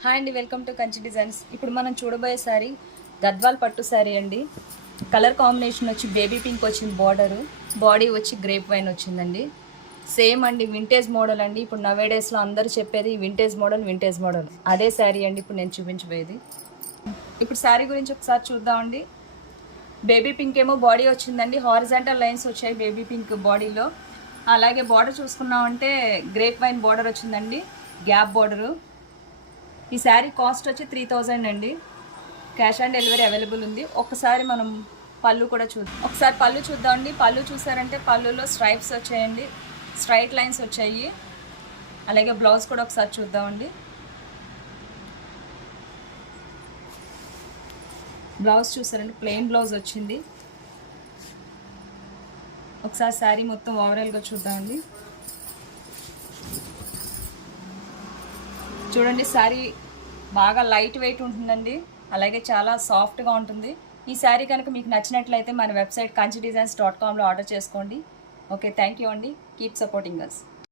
Hi అండి, welcome to Kanchi designs. ఇప్పుడు మనం చూడబోయే శారీ గద్వాల్ పట్టు శారీ అండి. కలర్ కాంబినేషన్ వచ్చి బేబీ పింక్ వచ్చింది, బార్డరు బాడీ వచ్చి గ్రేప్ వైన్ వచ్చిందండి. సేమ్ అండి, వింటేజ్ మోడల్ అండి. ఇప్పుడు నవేడేస్లో అందరూ చెప్పేది వింటేజ్ మోడల్ అదే శారీ అండి ఇప్పుడు నేను చూపించబోయేది. ఇప్పుడు శారీ గురించి ఒకసారి చూద్దామండి. బేబీ పింక్ ఏమో బాడీ వచ్చిందండి, హారిజాంటల్ లైన్స్ వచ్చాయి బేబీ పింక్ బాడీలో. అలాగే బార్డర్ చూసుకున్నామంటే గ్రేప్ వైన్ బార్డర్ వచ్చిందండి, గ్యాప్ బార్డరు. ఈ శారీ కాస్ట్ వచ్చి 3000 అండి. క్యాష్ ఆన్ డెలివరీ అవైలబుల్ ఉంది. ఒకసారి మనం పళ్ళు కూడా పళ్ళు చూద్దామండి. పళ్ళు చూసారంటే పళ్ళులో స్ట్రైప్స్ వచ్చాయండి, స్ట్రైట్ లైన్స్ వచ్చాయి. అలాగే బ్లౌజ్ కూడా ఒకసారి చూద్దామండి. బ్లౌజ్ చూసారంటే ప్లెయిన్ బ్లౌజ్ వచ్చింది. ఒకసారి శారీ మొత్తం ఓవరాల్గా చూద్దామండి. చూడండి, శారీ బాగా లైట్ వెయిట్ ఉంటుందండి, అలాగే చాలా సాఫ్ట్గా ఉంటుంది. ఈ శారీ కనుక మీకు నచ్చినట్లయితే మన వెబ్సైట్ kanchidesigns.comలో ఆర్డర్ చేసుకోండి. ఓకే, థ్యాంక్ యూ అండి. కీప్ సపోర్టింగ్ అస్.